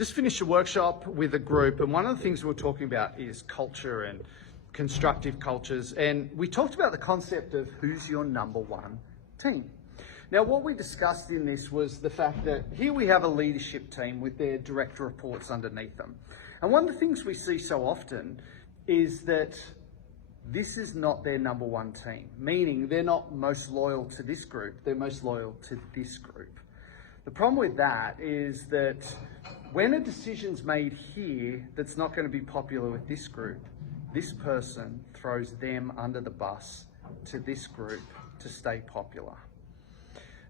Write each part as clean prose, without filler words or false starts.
just finished a workshop with a group, and one of the things we're talking about is culture and constructive cultures, and we talked about the concept of who's your number one team. Now, what we discussed in this was the fact that here we have a leadership team with their direct reports underneath them. And one of the things we see so often is that this is not their number one team, meaning they're not most loyal to this group, they're most loyal to this group. The problem with that is that when a decision's made here that's not going to be popular with this group, this person throws them under the bus to this group to stay popular.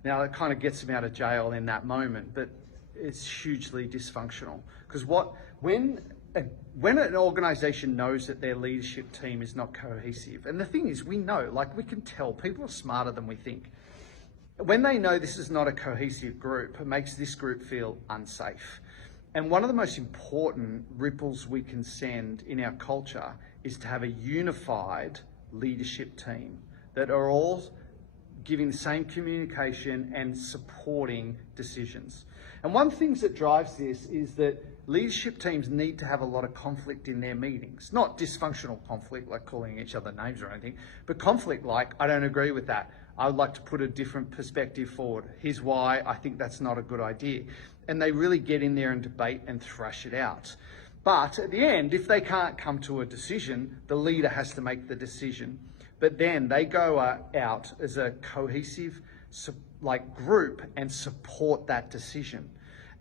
Now, it kind of gets them out of jail in that moment, but it's hugely dysfunctional. Because when an organization knows that their leadership team is not cohesive, and the thing is, we know, like we can tell, people are smarter than we think. When they know this is not a cohesive group, it makes this group feel unsafe. And one of the most important ripples we can send in our culture is to have a unified leadership team that are all giving the same communication and supporting decisions. And one of the things that drives this is that leadership teams need to have a lot of conflict in their meetings. Not dysfunctional conflict like calling each other names or anything, but conflict like, I don't agree with that. I would like to put a different perspective forward. Here's why I think that's not a good idea. And they really get in there and debate and thrash it out. But at the end, if they can't come to a decision, the leader has to make the decision. But then they go out as a cohesive group and support that decision.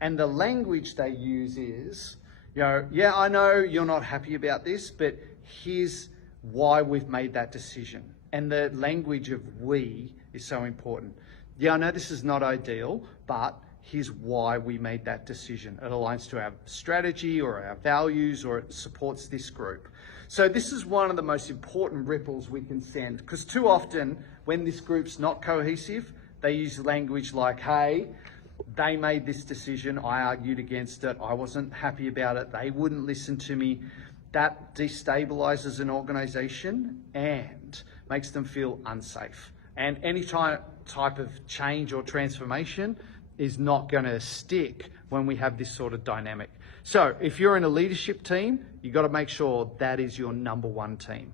And the language they use is, yeah, I know you're not happy about this, but here's why we've made that decision. And the language of we is so important. Yeah, I know this is not ideal, but here's why we made that decision. It aligns to our strategy or our values, or it supports this group. So this is one of the most important ripples we can send, because too often when this group's not cohesive, they use language like, hey, they made this decision, I argued against it, I wasn't happy about it, they wouldn't listen to me. That destabilizes an organization and makes them feel unsafe. And any type of change or transformation is not going to stick when we have this sort of dynamic. So if you're in a leadership team, you've got to make sure that is your number one team.